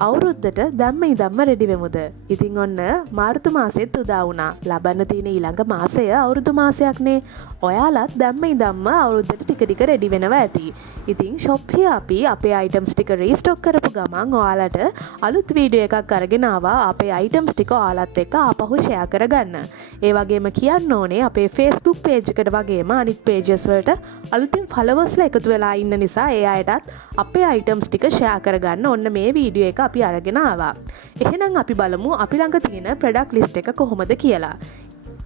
අවුරුද්දට දැම්ම ඉදම්ම රෙඩි වෙමුද. ඉතින් ඔන්න මාර්තු මාසෙත් උදා වුණා. ලබන්න තියෙන ඊළඟ මාසය අවුරුදු මාසයක්නේ. ඔයාලත් දැම්ම ඉදම්ම අවුරුද්දට ටික ටික රෙඩි වෙනවා ඇති. ඉතින් ෂොප් එකේ අපි අපේ අයිටම්ස් ටික රීස්ටොක් කරපු ගමන් ඔයාලට අලුත් වීඩියෝ එකක් අරගෙන ආවා අපේ අයිටම්ස් ටික ඔයාලත් එක්ක ආපහු ෂෙයා කරගන්න. ඒ වගේම කියන්න ඕනේ අපේ Facebook page එකට වගේම අනිත් pages වලට අලුතින් followers එකතු වෙලා ඉන්න නිසා ඒ අයටත් අපේ අයිටම්ස් ටික ෂෙයා කරගන්න ඔන්න මේ වීඩියෝ එක අපි අරගෙන ආවා. එහෙනම් අපි බලමු අපි ළඟ තියෙන ප්‍රොඩක්ට් ලිස්ට් එක කොහොමද කියලා.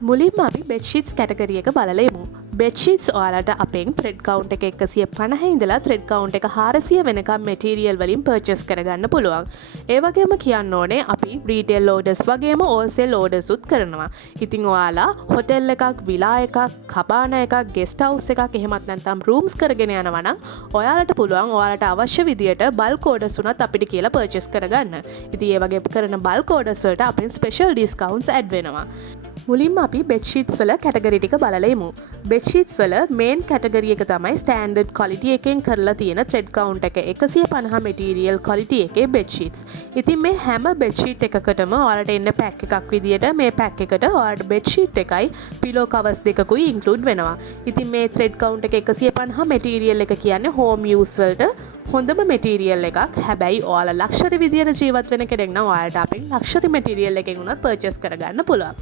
මුලින්ම අපි බෙඩ්ෂීට්ස් කැටගරි එක බලලා ඉමු. බෙඩ්ෂීට්ස් ඔයාලට අපෙන් ත්‍රෙඩ් කවුන්ට් එක 150 ඉඳලා ත්‍රෙඩ් කවුන්ට් එක 400 වෙනකම් මැටීරියල් වලින් පර්චේස් කරගන්න පුළුවන්. ඒ වගේම කියන්න ඕනේ අපි රීටේල් ඕඩර්ස් වගේම හෝල්සේල් ඕඩර්ස් උත් කරනවා. ඉතින් ඔයාලා හොටෙල් එකක්, විලා එකක්, කබාන එකක්, ගෙස්ට් හවුස් එකක් එහෙමත් නැත්නම් රූම්ස් කරගෙන යනවා නම් ඔයාලට පුළුවන් ඔයාලට අවශ්‍ය විදියට බල්ක් ඕඩර්ස් උනත් අපිට කියලා පර්චේස් කරගන්න. ඉතින් ඒ වගේ කරන බල්ක් ඕඩර්ස් වලට අපෙන් ස්පෙෂල් ඩිස්කවුන්ට්ස් ඇඩ් වෙනවා. මුලින්ම අපි බෙඩ්ෂීට්ස් වල කැටගරි ටික බලලා ඉමු. බෙඩ්ෂීට්ස් වල මේන් කැටගරි එක තමයි ස්ටෑන්ඩඩ් ක්වොලිටි එකෙන් කරලා තියෙන ත්‍රෙඩ් කවුන්ට් එක 150 මැටීරියල් ක්වොලිටි එකේ බෙඩ්ෂීට්ස්. ඉතින් මේ හැම බෙඩ්ෂීට් එකකටම ඔයාලට එන්න පැක් එකක් විදියට මේ පැක් එකට ඔයාලට බෙඩ්ෂීට් එකයි පිලෝ කවර්ස් දෙකකුයි ඉන්ක්ලූඩ් වෙනවා. ඉතින් මේ ත්‍රෙඩ් කවුන්ට් එක 150 මැටීරියල් එක කියන්නේ හෝම් යූස් වලට හොඳම මැටීරියල් එකක්. හැබැයි ඔයාලා ලක්ෂරි විදියට ජීවත් වෙන කෙනෙක් නම් ඔයාලට අපෙන් ලක්ෂරි මැටීරියල් එකෙන් උනත් පර්චේස් කරගන්න පුළුවන්.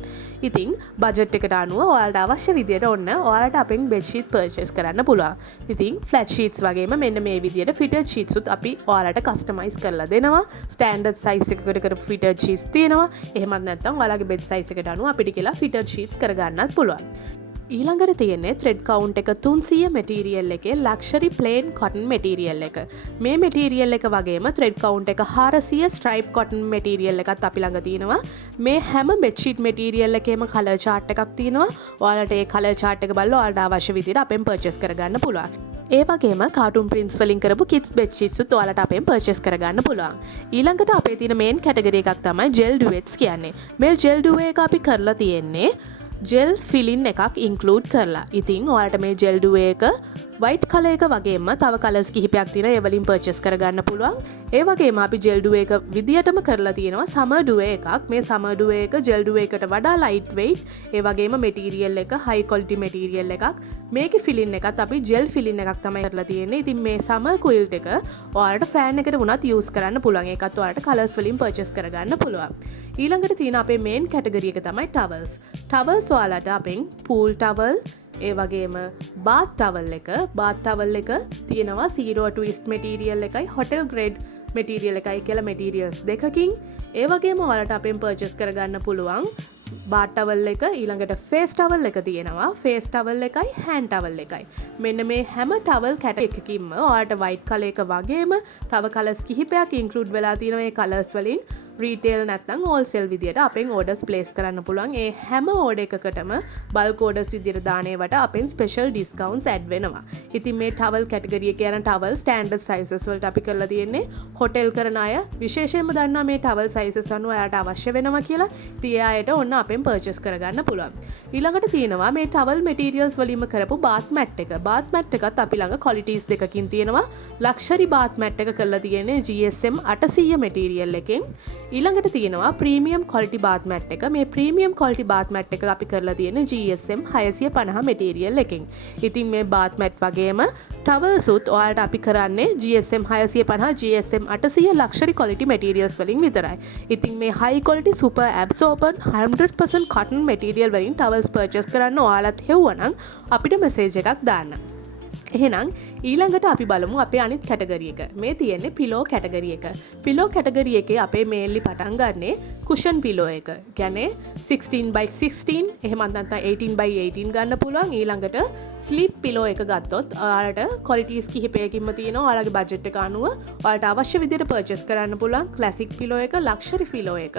ඉතින් බජට් එකට අනුව ඔයාලට අවශ්‍ය විදියට ඔන්න ඔයාලට අපෙන් බෙඩ්ෂීට් පර්චේස් කරන්න පුළුවන්. ඉතින් ෆ්ලැට් ෂීට්ස් වගේම මෙන්න මේ විදියට ෆිටඩ් ෂීට්ස් උත් අපි ඔයාලට කස්ටමයිස් කරලා දෙනවා. ස්ටෑන්ඩඩ් සයිස් එකකට කරපු ෆිටඩ් ෂීට්ස් තියෙනවා. එහෙමත් නැත්නම් ඔයාලගේ බෙඩ් සයිස් එකට අනුව අපිට කියලා ෆිටඩ් ෂීට්ස් කරගන්නත් පුළුවන්. ඊළඟට තියෙන්නේ ත්‍රෙඩ් කවුන්ට් එක 300 මැටීරියල් එකේ ලක්ෂරි ප්ලේන් කොටන් මැටීරියල් එක. මේ මැටීරියල් එක වගේම ත්‍රෙඩ් කවුන්ට් එක 400 ස්ට්‍රයිප් කොටන් මැටීරියල් එකත් අපි ළඟ තියෙනවා. මේ හැම බෙඩ්ෂීට් මැටීරියල් එකේම කලර් chart එකක් තියෙනවා. ඔයාලට ඒ කලර් chart එක බලලා ඔයාලට අවශ්‍ය විදිහට අපෙන් පර්චේස් කරගන්න පුළුවන්. ඒ වගේම කාටුන් ප්‍රින්ට්ස් වලින් කරපු කිඩ්ස් බෙඩ්ෂීට්ස් උත් ඔයාලට අපෙන් පර්චේස් කරගන්න පුළුවන්. ඊළඟට අපේ තියෙන මේන් කැටගරි එකක් තමයි ජෙල් ඩුවෙට්ස් කියන්නේ. මේ ජෙල් ඩුවේ එක අපි කරලා තියෙන්නේ ජෙල් ෆිලින් එකක් ඉන්ක්ලූඩ් කරලා. ඉතින් ඔයාලට මේ ජෙල් ඩුවේ එක වයිට් කලර් එක වගේම තව කලර්ස් කිහිපයක් තියෙනවා. ඒ වලින් පර්චේස් කරගන්න පුළුවන්. ඒ වගේම අපි ජෙල් ඩුවේ එක විදියටම කරලා තියෙනවා සමර් ඩුවේ එකක්. මේ සමර් ඩුවේ එක ජෙල් ඩුවේ එකට වඩා ලයිට් වෙයිට්. ඒ වගේම මැටීරියල් එක හයි ක්වොලිටි මැටීරියල් එකක්. මේකේ ෆිලින් එකත් අපි ජෙල් ෆිලින් එකක් තමයි කරලා තියෙන්නේ. ඉතින් මේ සමර් කුයිල්ට් එක ඔයාලට ෆෑන් එකට වුණත් යූස් කරන්න පුළුවන්. ඒකත් ඔයාලට කලර්ස් වලින් පර්චේස් කරගන්න පුළුවන්. ඊළඟට තියෙන අපේ මේන් කැටගරි එක තමයි ටවල්ස්. ටවල්ස් ඔයාලට අපෙන් පූල් ටවල් ඒ වගේම බාත් ටවල් එක තියෙනවා 0 ට්විස්ට් මැටීරියල් එකයි හොටෙල් ග්‍රේඩ් මැටීරියල් එකයි කියලා මැටීරියල්ස් දෙකකින්. ඒ වගේම ඔයාලට අපෙන් පර්චේස් කරගන්න පුළුවන් බාත් ටවල් එක. ඊළඟට ෆේස් ටවල් එක තියෙනවා. ෆේස් ටවල් එකයි හෑන්ඩ් ටවල් එකයි. මෙන්න මේ හැම ටවල් කැට එකකින්ම ඔයාලට වයිට් කලර් එක වගේම තව කලර්ස් කිහිපයක් ඉන්ක්ලූඩ් වෙලා තියෙනවා. මේ කලර්ස් වලින් රීටේල් නැත්නම් හෝල්සේල් විදියට අපෙන් ඕඩර්ස් ප්ලේස් කරන්න පුළුවන්. ඒ හැම ඕඩර් එකකටම බල්ක් ඕඩර්ස් විදියට දාන ඒවට අපෙන් ස්පෙෂල් ඩිස්කවුන්ට්ස් ඇඩ් වෙනවා. ඉතින් මේ ටවල් කැටගරි එකේ යන ටවල් ස්ටෑන්ඩඩ් සයිසස් වලට අපි කරලා තියෙන්නේ හොටෙල් කරන අය විශේෂයෙන්ම දන්නවා මේ ටවල් සයිසස් අනුව එයාට අවශ්‍ය වෙනවා කියලා. ඉතින් ඒ අයට ඔන්න අපෙන් පර්චේස් කරගන්න පුළුවන්. ඊළඟට තියෙනවා මේ ටවල් මැටීරියල්ස් වලින්ම කරපු බාත් මැට් එක. බාත් මැට් එකත් අපි ළඟ ක්වොලිටිස් දෙකකින් තියෙනවා. ලක්ෂරි බාත් මැට් එක කරලා තියෙන්නේ GSM 800 මැටීරියල් එකෙන්. ඊළඟට තියෙනවා ප්‍රීමියම් ක්වොලිටි බාත් මැට් එක. මේ ප්‍රීමියම් ක්වොලිටි බාත් මැට් එක අපි කරලා තියෙන්නේ GSM 650 මැටීරියල් එකෙන්. ඉතින් මේ බාත් මැට් වගේම ටවල්ස් උත් ඔයාලට අපි කරන්නේ GSM 650 GSM 800 luxury quality materials වලින් විතරයි. ඉතින් මේ හයි ක්වොලිටි සුපර් ඇබ්සෝබන් 100% cotton මැටීරියල් වලින් ටවල්ස් පර්චේස් කරන්න ඔයාලත් හෙව්වනම් අපිට මෙසේජ් එකක් දාන්න. එහෙනම් ඊළඟට අපි බලමු අපේ අනිත් කැටගරි එක. මේ තියෙන්නේ පිලෝ කැටගරි එක. පිලෝ කැටගරි එකේ අපේ මේන්ලි පටන් ගන්නේ කුෂන් පිලෝ එක. කියන්නේ 16x16 එහෙමත් නැත්නම් 18x18 ගන්න පුළුවන්. ඊළඟට ස්ලීප් පිලෝ එක ගත්තොත් ඔයාලට ක්වොලිටිස් කිහිපයකින්ම තියෙනවා. ඔයාලගේ බජට් එක අනුව ඔයාලට අවශ්‍ය විදිහට පර්චේස් කරන්න පුළුවන්. ක්ලාසික් පිලෝ එක, ලක්ෂරි පිලෝ එක.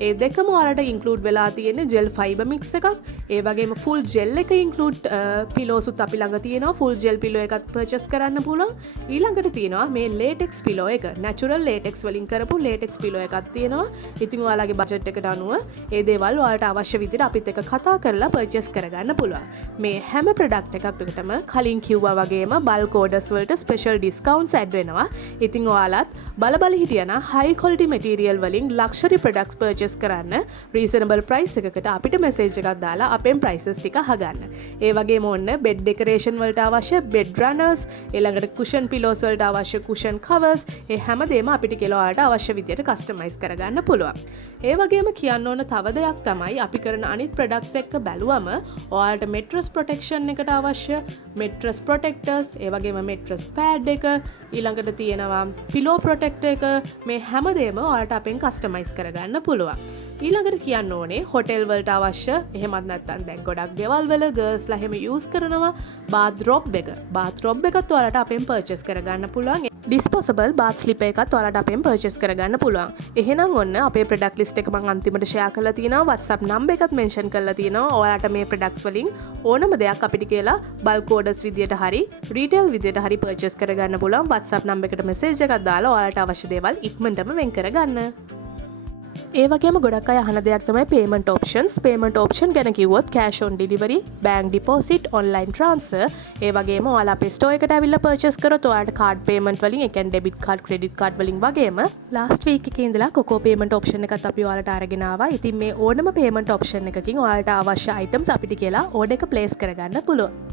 ඒ දෙකම ඔයාලට ඉන්ක්ලූඩ් වෙලා තියෙන්නේ ජෙල් ෆයිබර් මික්ස් එකක්. ඒ වගේම ෆුල් ජෙල් එක ඉන්ක්ලූඩ් පිලෝස් උත් අපි ළඟ තියෙනවා. ෆුල් ජෙල් පිලෝ එකත් පර්චේස් පර්චස් කරන්න පුළුවන්. ඊළඟට තියෙනවා මේ ලේටෙක්ස් පිලෝ එක. නැචරල් ලේටෙක්ස් වලින් කරපු ලේටෙක්ස් පිලෝ එකක් තියෙනවා. ඉතින් ඔයාලගේ බජට් එකට අනුව ඒ දේවල් ඔයාලට අවශ්‍ය විදිහට අපිත් එක්ක කතා කරලා පර්චස් කරගන්න පුළුවන්. මේ හැම ප්‍රොඩක්ට් එකකටම කලින් කිව්වා වගේම බල්ක් ඕඩර්ස් වලට ස්පෙෂල් ඩිස්කවුන්ට්ස් ඇඩ් වෙනවා. ඉතින් ඔයාලත් බල හිටියනම් හයි ක්වොලිටි මැටීරියල් වලින් ලක්ෂරි ප්‍රොඩක්ට්ස් පර්චස් කරන්න රීසනබල් ප්‍රයිස් එකකට අපිට මෙසේජ් එකක් දාලා අපෙන් ප්‍රයිසස් ටික අහගන්න. ඒ වගේම ඔන්න බෙඩ් ඩෙකරේෂන් වලට අවශ්‍ය බෙඩ් රනර්ස්, ඊළඟට කුෂන් පිලෝස් වලට අවශ්‍ය කුෂන් කවර්ස්, ඒ හැමදේම අපිට කියලා ඔයාලට අවශ්‍ය විදියට කස්ටමයිස් කරගන්න පුළුවන්. ඒ වගේම කියන්න ඕන තව දෙයක් තමයි අපි කරන අනිත් ප්‍රොඩක්ට්ස් එක්ක බැලුවම ඔයාලට මෙට්‍රස් ප්‍රොටෙක්ෂන් එකට අවශ්‍ය මෙට්‍රස් ප්‍රොටෙක්ටර්ස්, ඒ වගේම මෙට්‍රස් පෑඩ් එක, ඊළඟට තියෙනවා පිලෝ ප්‍රොටෙක්ටර් එක, මේ හැමදේම ඔයාලට අපෙන් කස්ටමයිස් කරගන්න පුළුවන්. ඊළඟට කියන්න ඕනේ හොටෙල් වලට අවශ්‍ය, එහෙමත් නැත්නම් දැන් ගොඩක් ගෙවල් වල ගර්ල්ස්ලා එහෙම යූස් කරනවා බාත් රොබ් එක. බාත් රොබ් එකත් ඔයාලට අපෙන් පර්චේස් කරගන්න පුළුවන්. ඩිස්පෝසබල් බාත් ස්ලිපර් එකත් ඔයාලට අපෙන් පර්චේස් කරගන්න පුළුවන්. එහෙනම් ඔන්න අපේ ප්‍රොඩක්ට් ලිස්ට් එක මම අන්තිමට ෂෙයා කරලා තියෙනවා. WhatsApp නම්බර් එකත් මෙන්ෂන් කරලා තියෙනවා. ඔයාලට මේ ප්‍රොඩක්ට්ස් වලින් ඕනම දෙයක් අපිට කියලා බල්ක් ඕඩර්ස් විදියට හරි රීටේල් විදියට හරි පර්චේස් කරගන්න පුළුවන්. WhatsApp නම්බර් එකට මෙසේජ් එකක් දාලා ඔයාලට අවශ්‍ය දේවල් ඉක්මනටම වෙන් කරගන්න. ඒ වගේම ගොඩක් අය අහන දෙයක් තමයි පේමන්ට් ඔප්ෂන්ස්. පේමන්ට් ඔප්ෂන් ගැන කිව්වොත් cash on delivery, bank deposit, online transfer, ඒ වගේම ඔයාලා අපේ ස්ටෝර් එකට ඇවිල්ලා පර්චේස් කරොත් ඔයාලට කාඩ් පේමන්ට් වලින්, ඒ කියන්නේ ඩෙබිට් කාඩ්, ක්‍රෙඩිට් කාඩ් වලින් වගේම ලාස්ට් වීක් එකේ ඉඳලා කොකෝ පේමන්ට් ඔප්ෂන් එකත් අපි ඔයාලට අරගෙන ආවා. ඉතින් මේ ඕනම පේමන්ට් ඔප්ෂන් එකකින් ඔයාලට අවශ්‍ය අයිටම්ස් අපිට කියලා ඕඩර් එක ප්ලේස් කරගන්න පුළුවන්.